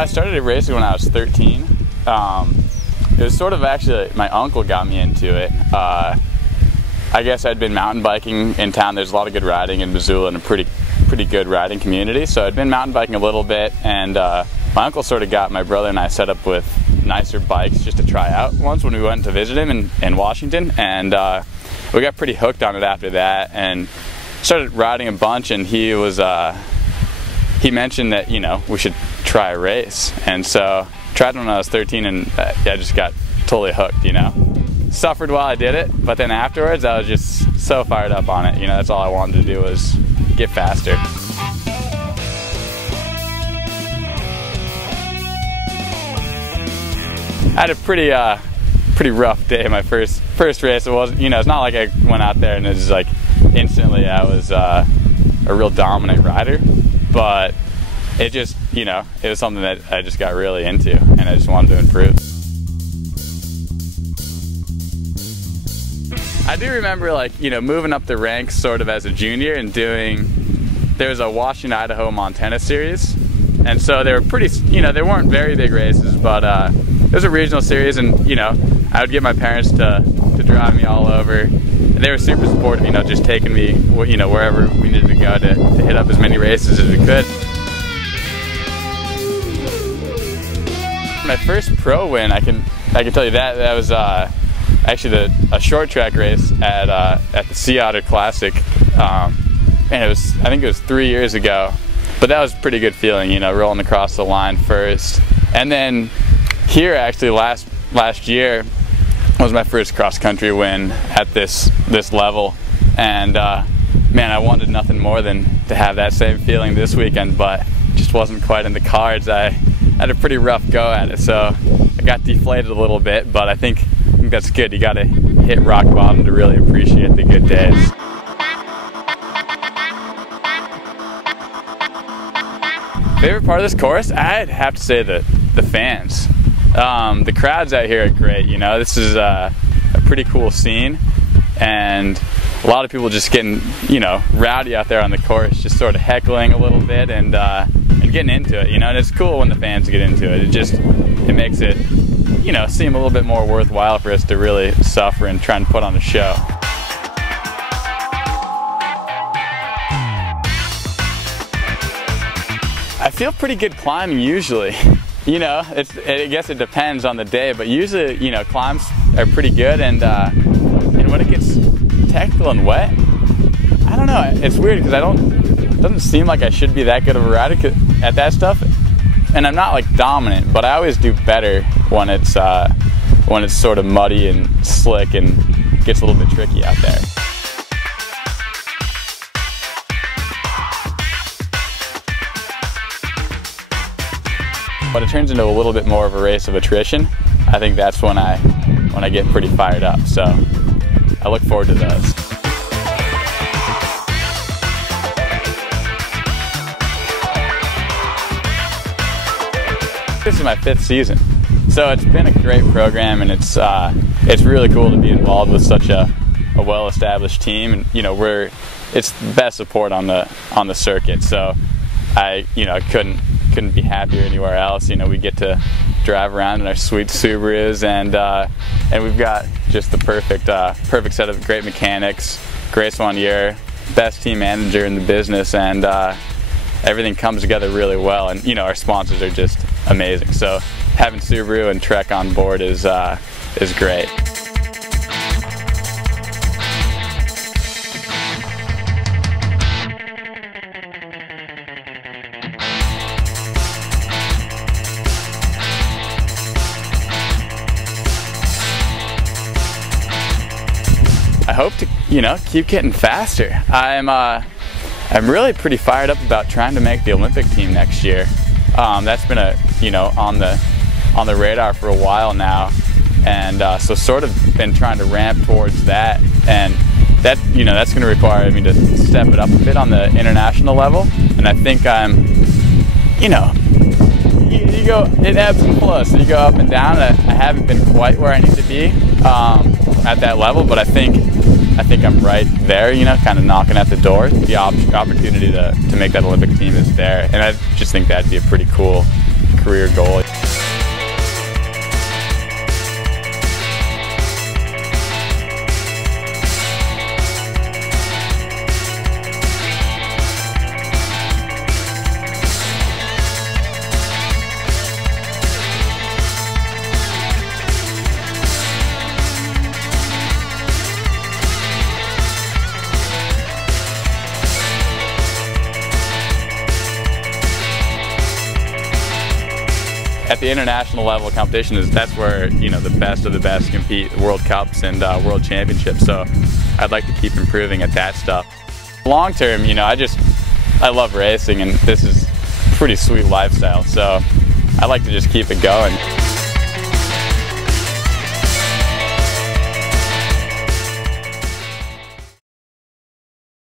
I started racing when I was 13. It was sort of actually, my uncle got me into it. I guess I'd been mountain biking in town. There's a lot of good riding in Missoula and a pretty good riding community. So I'd been mountain biking a little bit, and my uncle sort of got my brother and I set up with nicer bikes just to try out once when we went to visit him in Washington, and we got pretty hooked on it after that and started riding a bunch. And he mentioned that, you know, we should try a race, and so tried when I was 13, and I just got totally hooked, you know. Suffered while I did it, but then afterwards I was just so fired up on it. You know, that's all I wanted to do was get faster. I had a pretty rough day. My first race. It wasn't, you know, it's not like I went out there and it was like instantly I was a real dominant rider, but it just, you know, it was something that I just got really into, and I just wanted to improve. I do remember, like, you know, moving up the ranks sort of as a junior and there was a Washington, Idaho, Montana series, and so they were pretty, you know, they weren't very big races, but it was a regional series, and, you know, I would get my parents to drive me all over, and they were super supportive, you know, just taking me, you know, wherever we needed to go to hit up as many races as we could. My first pro win, I can tell you that was actually a short track race at the Sea Otter Classic, and I think it was 3 years ago. But that was a pretty good feeling, you know, rolling across the line first. And then here, actually, last year was my first cross country win at this level, and man, I wanted nothing more than to have that same feeling this weekend, but it just wasn't quite in the cards. I had a pretty rough go at it, so I got deflated a little bit, but I think that's good. You gotta hit rock bottom to really appreciate the good days. Favorite part of this course? I'd have to say the fans. The crowds out here are great, you know. This is a pretty cool scene, and a lot of people just getting, you know, rowdy out there on the course, just sort of heckling a little bit and getting into it, you know. And it's cool when the fans get into it. It makes it, you know, seem a little bit more worthwhile for us to really suffer and try and put on a show. I feel pretty good climbing usually. You know, I guess it depends on the day, but usually, you know, climbs are pretty good, and when it gets technical and wet, I don't know. It's weird because it doesn't seem like I should be that good of a rider at that stuff, and I'm not like dominant, but I always do better when it's sort of muddy and slick and gets a little bit tricky out there. But it turns into a little bit more of a race of attrition. I think that's when I get pretty fired up. So I look forward to those. This is my 5th season, so it's been a great program, and it's really cool to be involved with such a well-established team, and, you know, it's the best support on the circuit. So I couldn't be happier anywhere else. You know, we get to drive around in our sweet Subarus, and we've got just the perfect set of great mechanics. Grace Wanier, best team manager in the business, and everything comes together really well. And, you know, our sponsors are just amazing. So having Subaru and Trek on board is great. I hope to, you know, keep getting faster. I'm really pretty fired up about trying to make the Olympic team next year. That's been on the radar for a while now, and so sort of been trying to ramp towards that, and that, you know, that's going to require me to step it up a bit on the international level. And I think I'm, you know, you go, it ebbs and flows, so you go up and down. I haven't been quite where I need to be at that level, but I think I'm right there, you know, kind of knocking at the door. The opportunity to make that Olympic team is there, and I just think that'd be a pretty cool career goal. At the international level competition, that's where, you know, the best of the best compete, World Cups and World Championships. So I'd like to keep improving at that stuff. Long term, you know, I love racing, and this is a pretty sweet lifestyle. So I like to just keep it going.